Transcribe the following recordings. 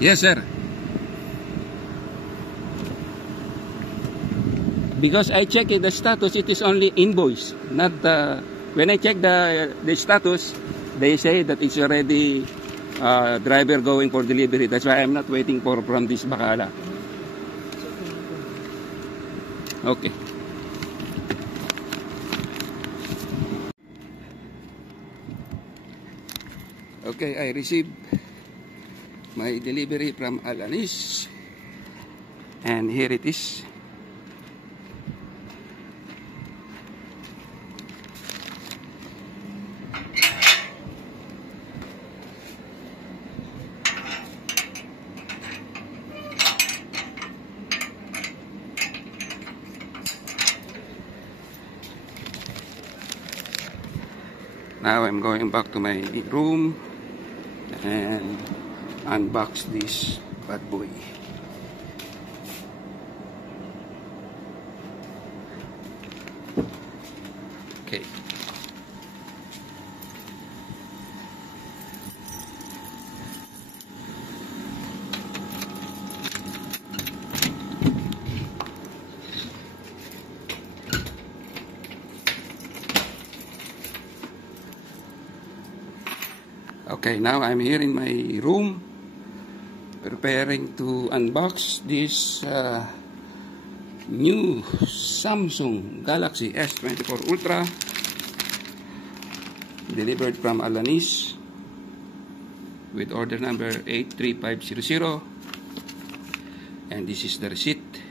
Yes, sir. Because I check the status, it is only invoice, not when I check the status, they say that it's already driver going for delivery. That's why I'm not waiting for from this Bacala. Okay. Okay, I received my delivery from Alanis, and here it is. Now I'm going back to my room and unbox this bad boy. Okay. Okay, now I'm here in my room preparing to unbox this new Samsung Galaxy S24 Ultra delivered from Alanis with order number 83500, and this is the receipt.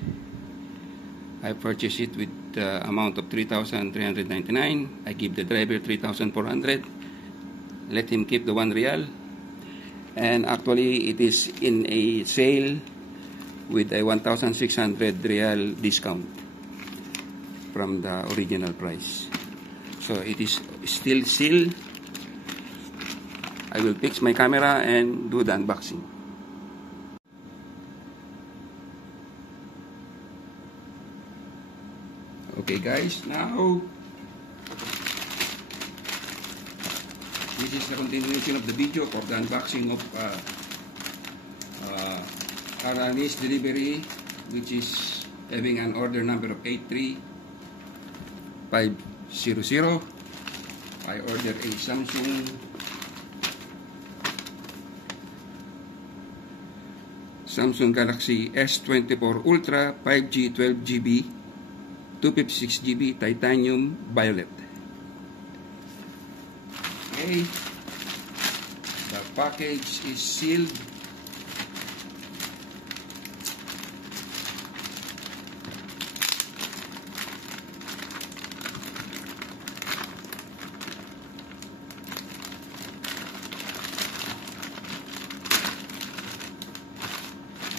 I purchased it with the amount of 3,399. I give the driver 3,400. Let him keep the 1 real, and actually it is in a sale with a 1,600 real discount from the original price. So it is still sealed. I will fix my camera and do the unboxing. Okay guys, now this is the continuation of the video for the unboxing of Alanis delivery, which is having an order number of 83500. I ordered a Samsung Galaxy S24 Ultra 5G 12GB 256GB titanium violet. Okay, the package is sealed.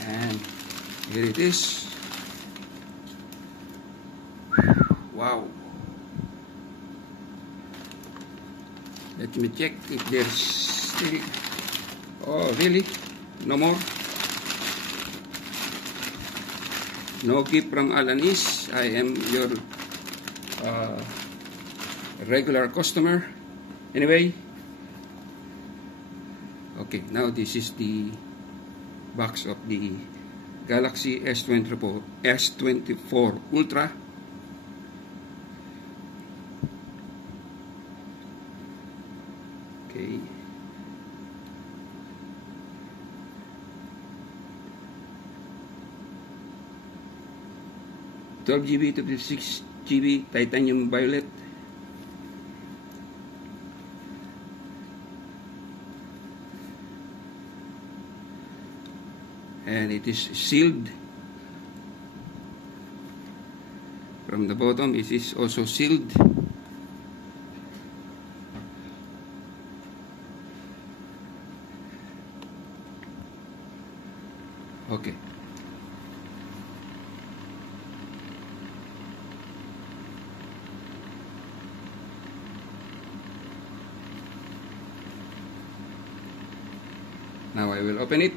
And here it is. Wow. Let me check if there's still. Oh, really? No more? No gift from Alanis. I am your regular customer. Anyway. Okay, now this is the box of the Galaxy S24 Ultra. Okay. GB to 6GB titanium violet. And it is sealed. From the bottom it is also sealed. Okay. Now I will open it.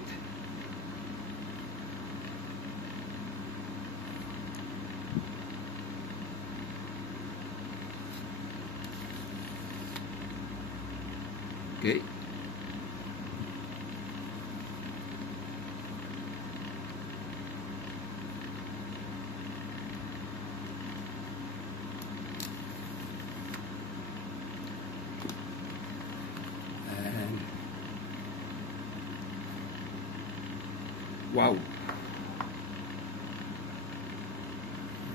Okay. Wow,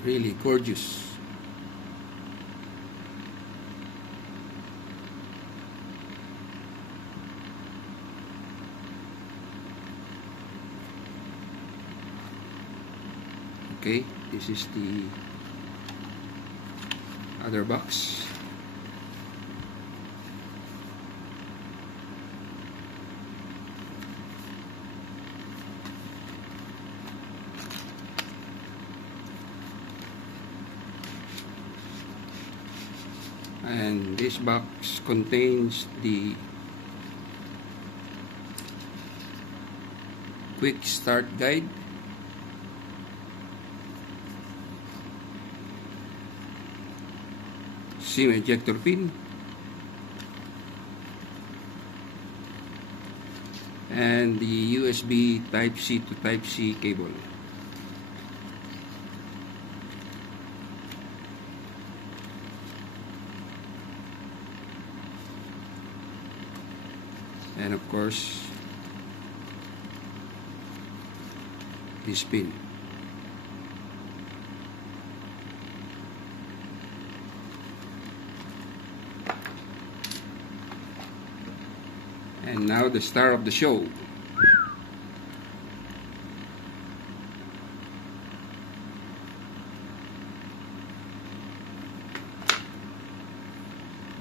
really gorgeous. Okay, this is the other box. And this box contains the quick start guide, SIM ejector pin, and the USB Type-C to Type-C cable. And of course, this pin. And now the star of the show.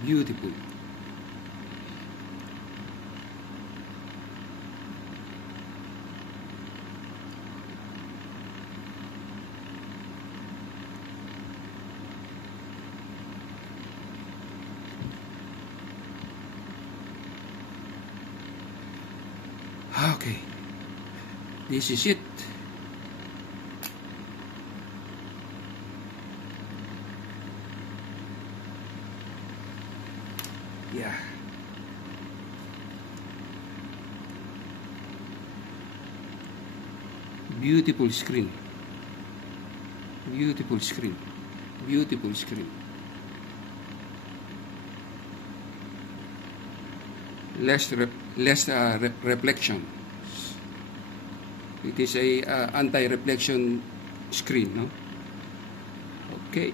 Beautiful. Okay, this is it. Yeah. Beautiful screen. Beautiful screen. Beautiful screen. Less reflection. It is a anti-reflection screen, no? Okay.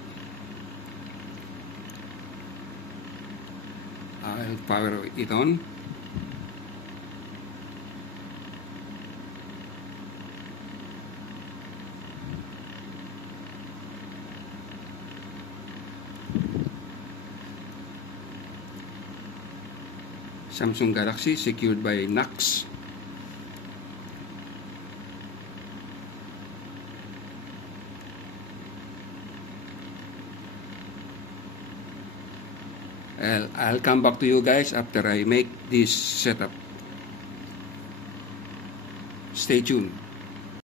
I'll power it on. Samsung Galaxy secured by Knox. I'll come back to you guys after I make this setup. Stay tuned.